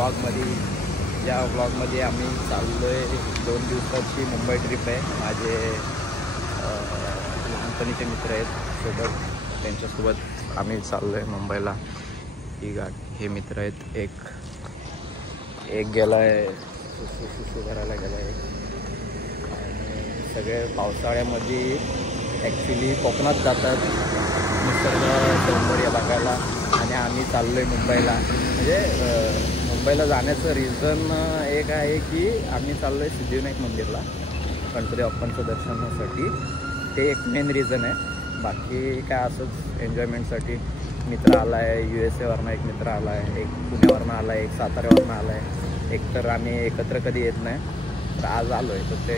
ब्लॉगमध्ये. या ब्लॉगमध्ये आम्ही चाललो आहे 2 दिवसाची मुंबई ट्रिप आहे. माझे लहानपणीचे मित्र आहेत सोबत, त्यांच्यासोबत आम्ही चाललो आहे मुंबईला. ही हे मित्र आहेत. एक गेला आहे सुसू करायला गेला आहे. आणि सगळे पावसाळ्यामध्ये ॲक्च्युली कोकणात जातात निसर्ग सौंदर्य बघायला, आणि आम्ही चाललो आहे मुंबईला. म्हणजे मुंबईला जाण्याचं रिझन एक आहे की आम्ही चाललो आहे सिद्धिविनायक मंदिरला गणपती बाप्पांचं दर्शनासाठी. ते एक मेन रिझन आहे. बाकी काय असंच एन्जॉयमेंटसाठी. मित्र आला आहे USA वरनं, एक मित्र आला आहे, एक पुण्यावरनं आला आहे, एक साताऱ्यावरनं आला आहे. एक तर आम्ही एकत्र कधी येत नाही, तर आज आलो आहे. तर ते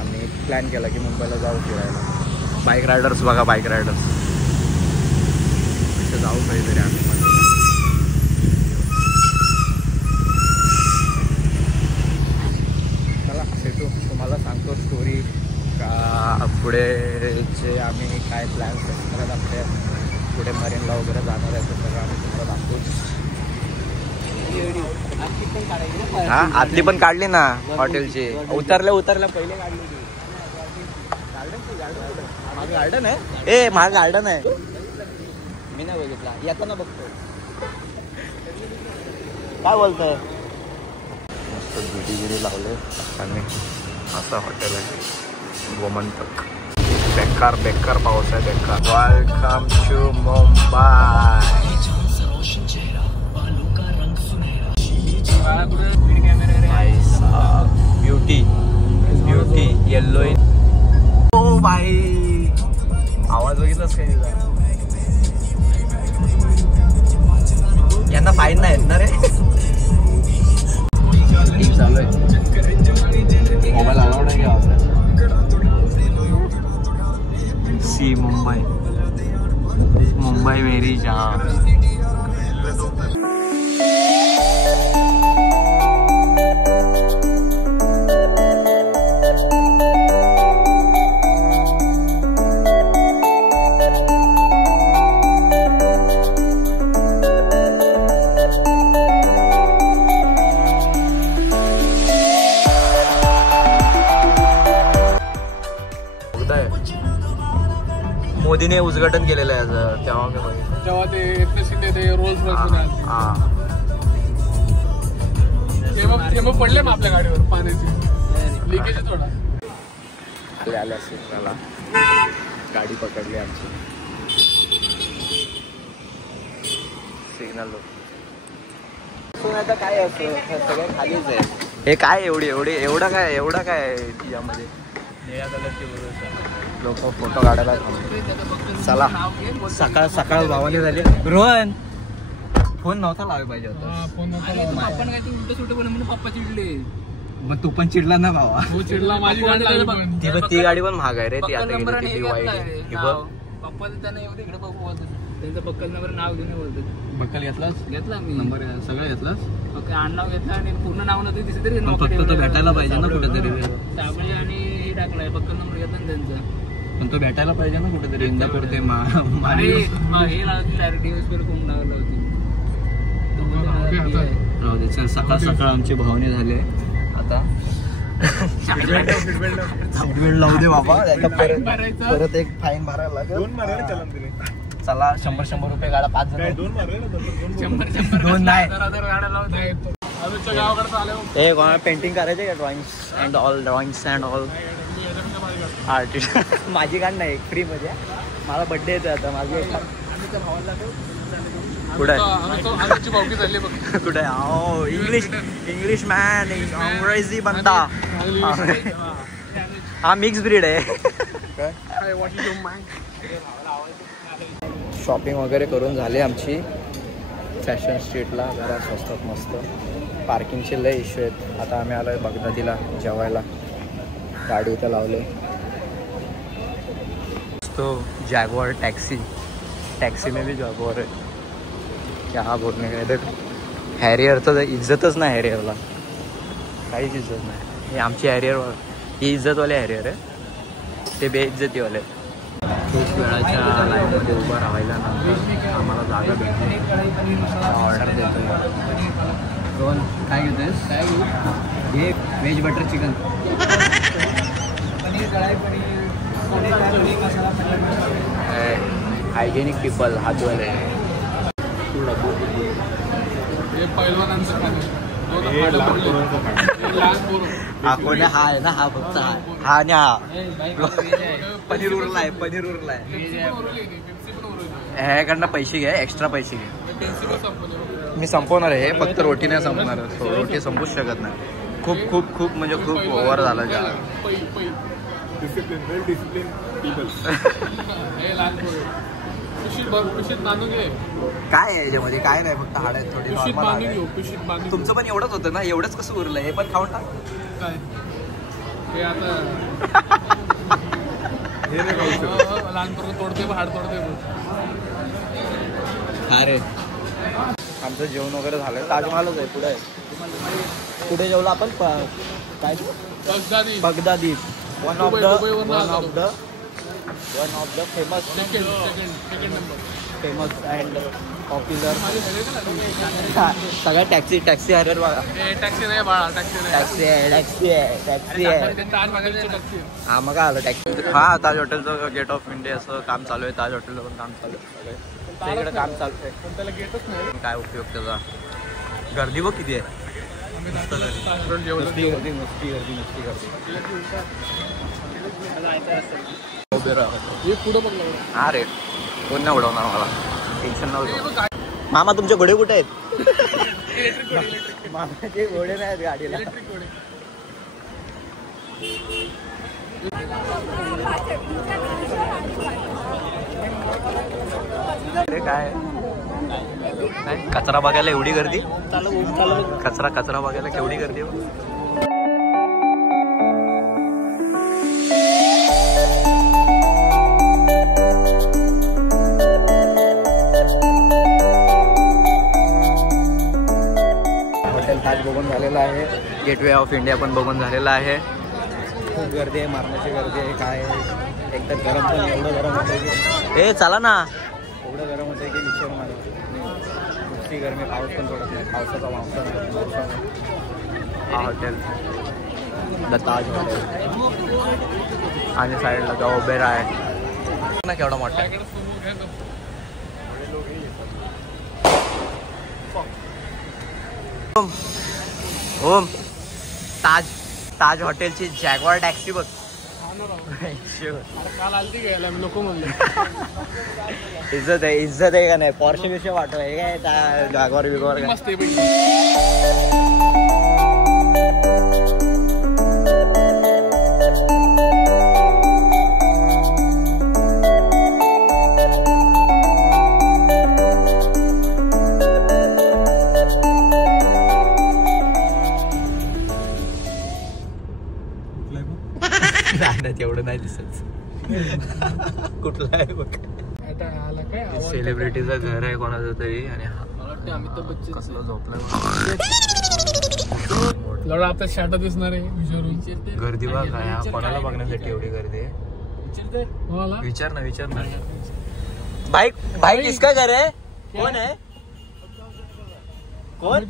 आम्ही प्लॅन केला की मुंबईला जाऊ फिरायला. बाईक रायडर्स बघा, बाईक रायडर्स इथे जाऊ काहीतरी आम्ही. चला भेटू, तुम्हाला सांगतो स्टोरी का पुढे जे आम्ही काय प्लॅन्स करत आपल्या पुढे मरीनला वगैरे जाणार आहे, तर सगळं आम्ही तुम्हाला दाखवू. हां, आतली पण काढली ना हॉटेलची. उतरल्या पहिले काढली. गार्डन आहे, ए माझं गार्डन आहे. मी नाही बघितला, येताना बघतो. काय बोलतोय? मस्त गिडी लावले आणि असं हॉटेल आहे गोमंतक. बेकार पाऊस आहे, बेकार. Welcome to Mumbai. Beauty yellow. ओ भाई, आवाज बघितलाच काही यांना फाईन नाही येत ना रे. चालू आहे मोबाईल अलाउड आहे का? सी मुंबई मेरी जान. मोदीने उद्घाटन केलेलं आहे तेव्हा मी बघितलं. जेव्हा ते रोल्स रॉयस पडले मग आपल्या गाडीवर पाण्याची लिकेज आहे थोडा. आल्या सिग्नलला गाडी पकडली आमची. सिग्नल आता काय असं सगळं खालीच आहे. हे काय एवढं काय यामध्ये निळ्या कलरची लोक फोटो काढायला. चला सकाळ भावाने झाले. रोहन फोन नव्हता लावायला पाहिजे होता. पप्पा चिडले. मग तू पण चिडला ना भावा. चिडला, माझी गाडी ती गाडी पण महाग आहे रे. ती आता वाईट आहे. पप्पा त्यांना एवढं इकडे बघू त्यांचं बक्कल नंबर नाव घेऊन बोलतात. बक्कल घेतला मी नंबर सगळं घेतलास. ओके, आडनाव घेतला आणि पूर्ण नाव नव्हतं दिसत तरी फक्त तो भेटायला पाहिजे ना कुठेतरी. साबळे आणि हे टाकलाय बक्कल नंबर घेतला ना त्यांचा. पण तो भेटायला पाहिजे ना कुठेतरी. इंदापूर ते हे लावते दिवसभर कोण लावला होती. चल सकाळ आमची भावने झाले. आता लावू दे बाबा, परत एक फाईन भरायला लागेल. चला 100 रुपये गाडा 5 जण. 2 नाही. हे कोणाला पेंटिंग करायचे का? Drawings and all artist. माझी गाडी नाही, फ्री मध्ये. मला बर्थडे येतो आता. माझी कुठे इंग्लिश मॅन, अंग्रेजी बंदा. हा मिक्स ब्रीड आहे. शॉपिंग वगैरे करून झाली आमची. फॅशन स्ट्रीटला जरा स्वस्तात मस्त. पार्किंगचे लय इश्यू आहेत. आता आम्ही आलो आहे बगदादीला जेवायला. गाडी इथं लावले. तो जॅगवार टॅक्सी में भी जॅगवार है. क्या बोलणे काय तर. हॅरियर तर इज्जतच नाही. हॅरियरला काहीच इज्जत नाही. ही आमची हॅरियर, ही इज्जतवाले हॅरियर आहे, ते बेइज्जतीवाले. खूप वेळाच्या लाईनमध्ये उभं राहायला नंतर आम्हाला जागा भेटली. ऑर्डर देतो. बोल काय घेतोस? काय घेऊ? हे veg butter chicken. Paneer kadai paneer masala paneer. Hygienic people हात धुवायला. हे पहिलवानांचं खाणं. हा कोण हा आहे ना हा फक्त हा आणि हा पनीर उरलाय पनीर उरलाय. ह्याकडनं पैसे घ्या एक्स्ट्रा पैसे घ्या. मी संपवणार आहे फक्त रोटी नाही संपणार. रोटी संपूच शकत नाही. खूप खूप खूप म्हणजे खूप ओव्हर झालं ज्या. काय आहे याच्यामध्ये काय नाही फक्त हाड आहेत थोडी नॉर्मल. तुमचं पण एवढंच होतं ना एवढंच कसं उरलं हे पण खाऊन टाक. काय हे आता लहानपर्यंत तोडते हाड तोडते. अरे आमचं जेवण वगैरे झालं. ताजमहलच आहे पुढे. कुठे जेवलं आपण काय Baghdadi. One of the famous and popular. सगळ्या टॅक्सी हरर बघा. टॅक्सी नाही बाळा टॅक्सी हा मग आलं टॅक्सी. हा ताज हॉटेलचं गेट ऑफ इंडियाचं काम चालू आहे. ताज हॉटेलचं पण काम चालू आहे. इकडे काम चालू आहे पण त्याला गेटच नाही. काय उपयोग त्याचा. गर्दी बघ किती आहे. पुढं बघ. हा रे कोण नाही उडवणार मला. टेन्शन नव्हतं. मामा तुमचे घोडे कुठे आहेत? मामाचे घोडे नाही आहेत गाडीला. काय कचरा बघायला एवढी गर्दी. कचरा बघायला केवढी गर्दी. हॉटेल ताज बघून झालेलं आहे. गेटवे ऑफ इंडिया पण बघून झालेला आहे. खूप गर्दी आहे. मारण्याची गर्दी आहे. काय एकदम गरम पण एवढं गरम होतं की चला ना. एवढं गरम होतं की विचार मला. नुसती गरमी. पाऊस पण पडत नाही. पावसाचा वावसा नाही. हा हॉटेल द ताज हॉटेल. आणि साईडला जो ओबेरा आहे ना केवढा मोठा आहे. ओम ताज हॉटेलची जॅगवार टॅक्सी बघ. काल आलती घ्यायला मी नको म्हणलं. इज्जत आहे का नाही. पॉर्शे विषय वाटत आहे काय जॅगवार बिगवार मस्त एवढं नाही दिसत. कुठलं आहे बघ. सेलिब्रिटीचं घर आहे कोणाचं तरी. आणि अमिताभ बच्चन कसलं झोपलं. आता शाटा दिसणार आहे. गर्दी बघ काय कोणाला बघण्यासाठी एवढी गर्दी आहे. विचार ना. भाई किसका घर है. कोण आहे. कोण.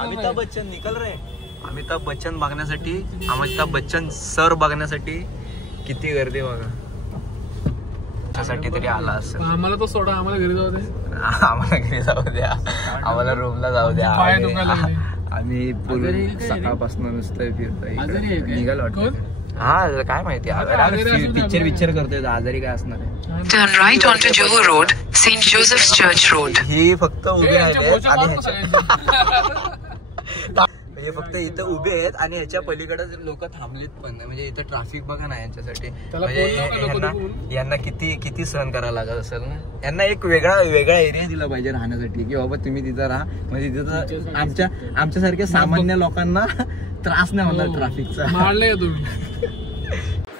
अमिताभ बच्चन निकल रहे. अमिताभ बच्चन बघण्यासाठी अमिताभ बच्चन सर बघण्यासाठी किती गर्दी बघा. त्यासाठी तरी आला असेल. आम्हाला तो सोडा. आम्हाला घरी जाऊ दे. आम्हाला घरी जाऊ द्या. आम्हाला रूमला जाऊ द्या. आम्ही सकाळपासून नुसतं फिरतोय. निघाल वाटतं. हा काय माहिती. पिक्चर करतोय. आजारी काय असणार आहे. Turn right onto Johor Road, St. Joseph's Church Road. ही फक्त उभी राहिले आणि हे फक्त इथं उभे आहेत आणि ह्याच्या पलीकडे लोक थांबलीत पण. म्हणजे इथं ट्रॅफिक बघा ना यांच्यासाठी. म्हणजे यांना किती सहन करायला लागत असेल ना. यांना एक वेगळा एरिया दिला पाहिजे राहण्यासाठी की बाबा तुम्ही तिथं राहा. म्हणजे तिथं आमच्यासारख्या सामान्य लोकांना त्रास नाही होणार ट्रॅफिकचा.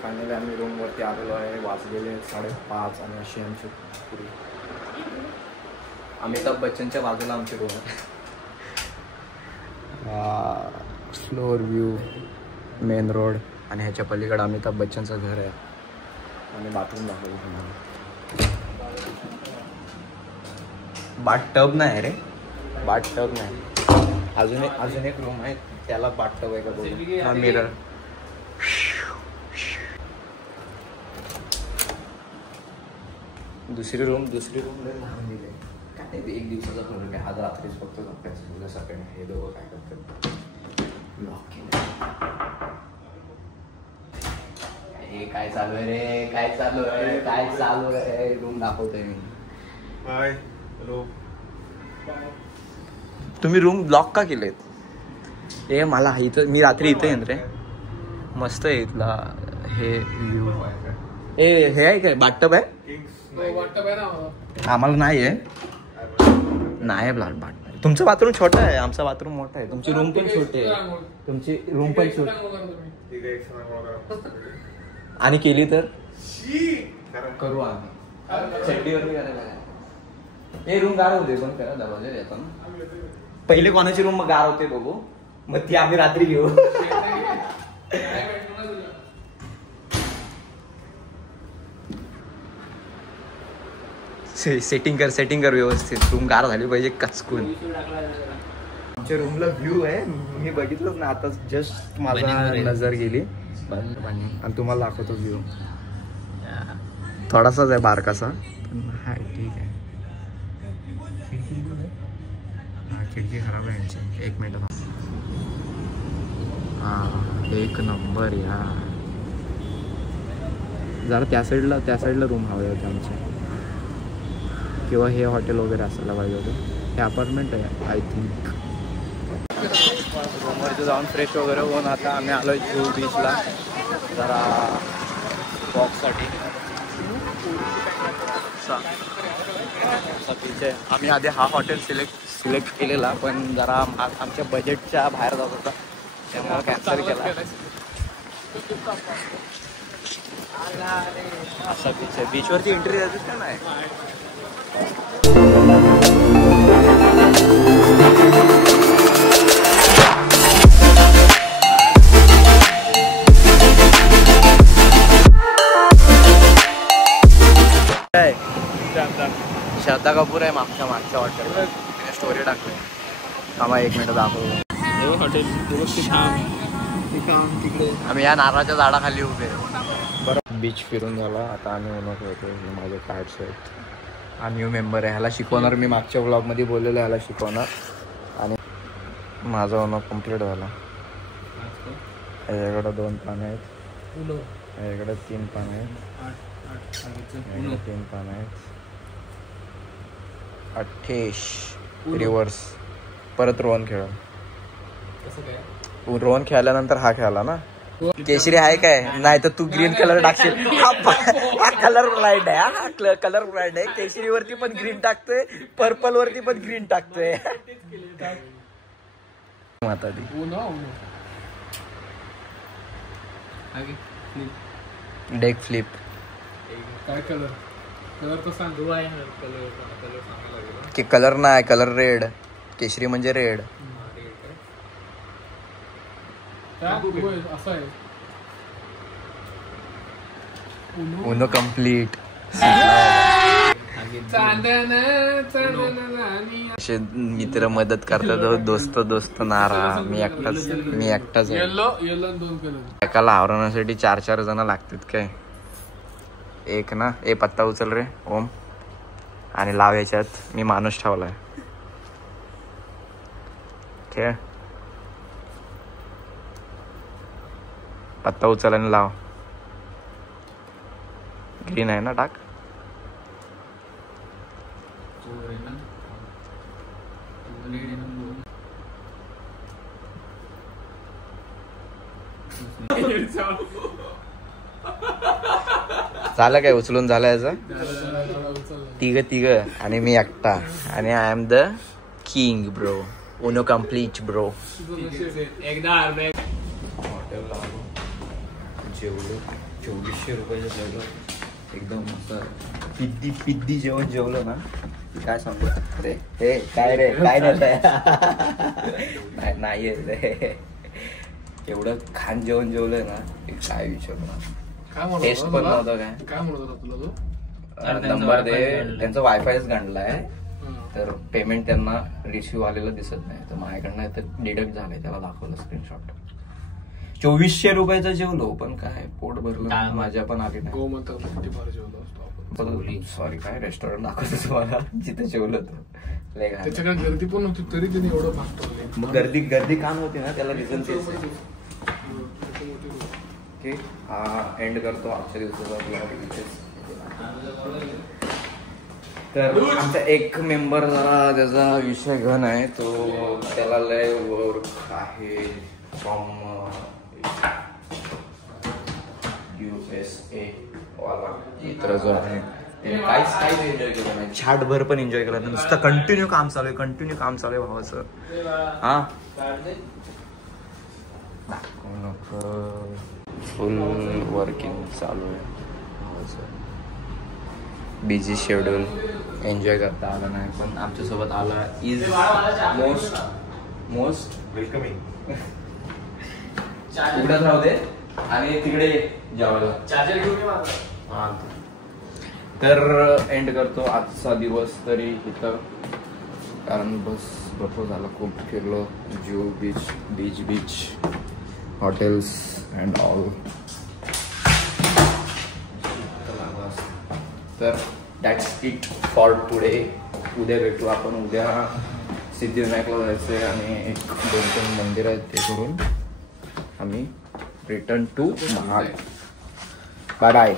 फायनली आम्ही रूम वरती आलेलो आहे. वाजलेले 5:30 आणि अशी आमची पुरी. अमिताभ बच्चनच्या बाजूला आमची रूम आहे. फ्लोअर व्ह्यू मेन रोड आणि ह्याच्या पलीकडे अमिताभ बच्चनचं घर आहे. आणि बाथरूम दाखवतो तुम्हाला. बाथ टब नाही रे. बाथ टब नाही. अजून एक रूम आहे, त्याला बाटटब आहे का बघू. हा मिरर. दुसरी रूम लय लहान दिली आहे. काय नाही, एक दिवसाचा फरक आहे. आज रात्रीच फक्त झोपायचं, उद्या सकाळी हे दोघं काय करतात. लॉक केलं. हे काय चालू आहे रे, काय चालू आहे रूम दाखवतोय मी. Hi hello. तुम्ही रूम लॉक का केलेत? हे मला इथं, मी रात्री इथं येईन रे. मस्त आहे इथला हे व्ह्यू. हे आहे काय बाटटब आहे? आम्हाला नाही आहे बाट. तुमचं बाथरूम छोटं आहे, आमचा बाथरूम मोठा आहे. तुमची रूम पण छोटी आहे. तुमची रूम पण छोटी. आणि केली तर करू आम्ही. चड्डीवर हे रूम गार होते पण करा दरवाजा येतो ना. पहिले कोणाची रूम मग गार होते बघू, मग ती आम्ही रात्री घेऊ. सेटिंग कर व्यवस्थित. रूम गार झाली पाहिजे कचकून. आमच्या रूमला व्ह्यू आहे, मी बघितलंच ना आता, जस्ट माझा नजर गेली. आणि तुम्हाला दाखवतो व्ह्यू. थोडासाच आहे बारकासा, हा ठीक आहे. खिडकी खराब आहे यांची. एक मिनिट. हा एक नंबर या. जरा त्या साईडला रूम हवे होते आमचे, किंवा हे हॉटेल वगैरे असायला पाहिजे होतं. हे अपार्टमेंट आहे आय थिंक. रूमवरती जाऊन फ्रेश वगैरे होऊन आता आम्ही आलो जुहू बीचला जरा वॉकसाठी. बीच आहे. आम्ही आधी हा हॉटेल सिलेक्ट केलेला, पण जरा आमच्या बजेटच्या बाहेर जात होता, त्यामुळे कॅन्सल केला. असा बीच आहे. बीचवरती एंट्री देतात का नाही? श्रद्धा कपूर आहे मागच्या हॉटेल. स्टोरी टाकली. आम्हा 1 मिनिट दाखवतो. हॉटेल आम्ही या नारळाच्या झाडाखाली उभे. बरं बीच फिरून झाला, आता आम्ही ओनर होतो. माझे कार्ड्स आहेत. हा न्यू मेंबर आहे, ह्याला शिकवणार मी. मागच्या व्लॉगमध्ये बोललेलं ह्याला शिकवणार. आणि माझा ओनर कम्प्लीट झाला. याच्याकडं 2 पानं आहेत, याच्याकडे 3 पानं आहेत, 3 पानं आहेत. 28 रिव्हर्स. परत रोहन खेळ. रोहन खेळल्यानंतर हा खेळला ना. केशरी आहे काय? नाही तर तू ग्रीन कलर टाकशील. हा कलर ब्लाइंड आहे. हा कलर ब्लाइंड आहे. केशरी वरती पण ग्रीन टाकतोय, पर्पल वरती पण ग्रीन टाकतोय. आता डेक फ्लिप. काय कलर तर सांग. की कलर नाही, कलर रेड. केशरी म्हणजे रेड. असं आहे. Uno complete. असे मित्र मदत करतात. दोस्त नारा. मी एकटाच आहे. एकाला आवरण्यासाठी 4 जण लागतात काय. एक ना पत्ता उचल रे ओम आणि लाव. याच्यात मी माणूस ठेवलाय. खेळ. पत्ता उचल आणि लाव. ग्रीन आहे ना, टाक. झालं काय? उचलून झालं याचं. तिघ आणि मी एकटा. आणि I am the king bro. Uno complete bro. हॉटेलला जेवलो. 2400 रुपयाचं जेवलो. एकदम मस्त पिद्दी जेवण जेवलं ना. काय सांगू रे. हे काय रे, काय नाही रे. एवढं खान जेवण जेवलंय ना, काय विचारू. टेस्ट पण नव्हतं. काय म्हणत होता तुला तो? नंबर दे. त्यांचा वायफायच गंडलाय. तर पेमेंट त्यांना रिसिव्ह आलेलं दिसत नाही, तर माझ्याकडनं तर डिडक्ट झालंय. त्याला दाखवलं स्क्रीनशॉट. 2400 रुपयाचं जेवलो, पण काय पोट भरलं माझ्या पण आली नाही. सॉरी, काय रेस्टॉरंट दाखवतो तुम्हाला जिथे जेवलो होतो. त्याच्याकडे गर्दी पण होती तरी तिने एवढं फास्ट. मग गर्दी का नव्हती ना, त्याला रिझन तेच. ओके, हा एंड करतो आजच्या दिवसाचा ब्लॉग. तर आमचा एक मेंबर जरा त्याचा विषय घन आहे, तो त्याला लय वर्क आहे फ्रॉम USA वाला मित्र जो आहे, काहीच एन्जॉय केलं नाही, छाटभर पण एन्जॉय केलं नाही. नुसतं कंटिन्यू काम चालू आहे भावाचं. हा फुल वर्किंग चालू आहे भावाचं. बिझी शेड्यूल, एन्जॉय करता आला नाही, पण आमच्यासोबत आला इज मोस्ट वेलकमिंग. उघडत राहू दे आणि तिकडे जेवायला. तर एंड करतो आजचा दिवस तरी इथं, कारण बस भरपूर झालं, खूप फिरलो. Juhu beach hotels and all. तर दॅट्स इट फॉर टुडे. उद्या भेटू आपण. उद्या सिद्धिविनायकला जायचं आहे आणि एक 2-3 मंदिर आहेत, ते करून आम्ही return to Mahad. Bye bye.